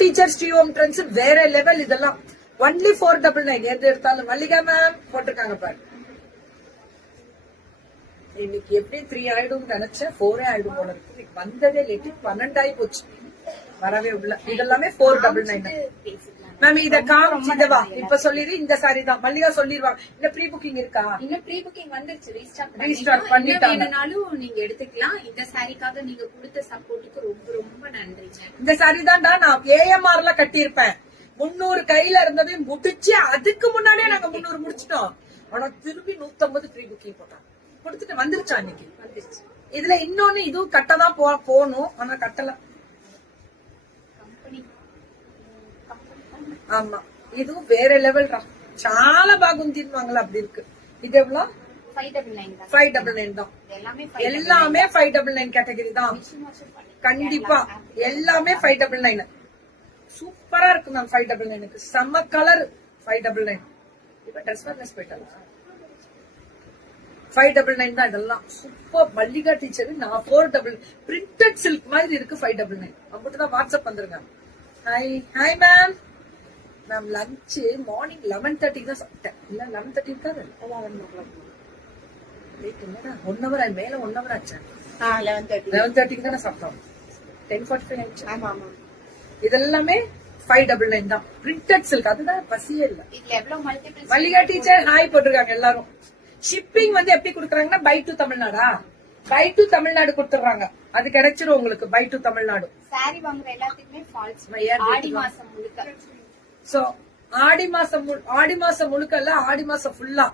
Teacher Sri home trends வேற level. இதெல்லாம் only 499. எது எடுத்தாலும் மல்லிகா மேம் போட்டிருக்காங்க பாரு. இன்னைக்கு எப்படி 3 ஆயிடும் நினைச்சேன், 4 ஆயிடும் போல இருக்கு. வந்ததே லேட்டு, 12 ஆகி போச்சு. வரவே உள்ள. இதெல்லாமே 499 மேம். இத காமிச்சிதவா இப்ப சொல்லிரு. இந்த சாரி தான் மல்லிகா சொல்லிடுவாங்க. இந்த ப்ரீ புக்கிங் இருக்கா? இன்னும் ப்ரீ புக்கிங் வந்துருச்சு, ரீஸ்டார்ட் பண்ணிட்டாங்க. வேணும்னாலும் நீங்க எடுத்துக்கலாம். இந்த சாரிக்காக நீங்க கொடுத்த சப்போர்ட்டுக்கு ரொம்ப ரொம்ப நன்றிங்க. இந்த சாரி தான்டா நான் ஏஎம்ஆர்ல கட்டியிருப்பேன். 300 கையில இருந்ததை முடிச்சு அதுக்கு முன்னாடியே நாங்க 300 முடிச்சிட்டோம். ஆனா திரும்பி 150 ப்ரீ புக்கிங் போட்டாங்க. கொடுத்துட்டு வந்துருச்சா அன்னைக்கு வந்துருச்சு. இதுல இன்னொன்னு இதுவும் கட்டதான் போகணும், ஆனா கட்டல. ஆமா இதுவும் வேற லெவல். చాలా బాగుందివాங்களா அப்படி இருக்கு. இது எவ்வளவு? 599 தான். எல்லாமே 599 கேட்டகரி தான். கண்டிப்பா எல்லாமே 599. சூப்பரா இருக்கு மேம். 599க்கு செம்ம கலர். 599 இப்ப ட்ரெஸ் வாங்கஸ் போயிட்டாங்க. 599 தான் இதெல்லாம். Super Mallika teacher. நான் 499 பிரிண்டட் சில்க் மாதிரி இருக்கு. 599 அப்படிட்டு தான் வாட்ஸ்அப் வந்துருங்க. Hi hi ma'am. Ma'am lunch morning 11:30 தான் சாப்பிட்டேன். இல்ல 11:30 இருக்காது. 1 hour மேல 1 hour ஆச்சு. 11:30 தானே சாப்பிட்டோம். 10:45 ஆயிடுச்சு. ஆமா ஆமா. இதெல்லாமே 599 தான். Printed silk. அதுதான் பசியே இல்ல. இதுல எவ்வளவு மல்டிபிள். மல்லிகா டீச்சர் ஹாய் போட்டிருக்காங்க எல்லாரும். ஷிப்பிங் வந்து எப்படி கொடுக்குறாங்கன்னா பை டு தமிழ்நாடா? பை டு தமிழ்நாடு கொடுத்துறாங்க. அது கிடைச்சிரும் உங்களுக்கு. By to Tamil Nadu. சாரி வாங்குற எல்லாத்துக்குமே ஃபால்ஸ். ஆடி மாசம் முழுக்க. சோ ஆடி மாசம் முழுக்க இல்ல, ஆடி மாசம் ஃபுல்லா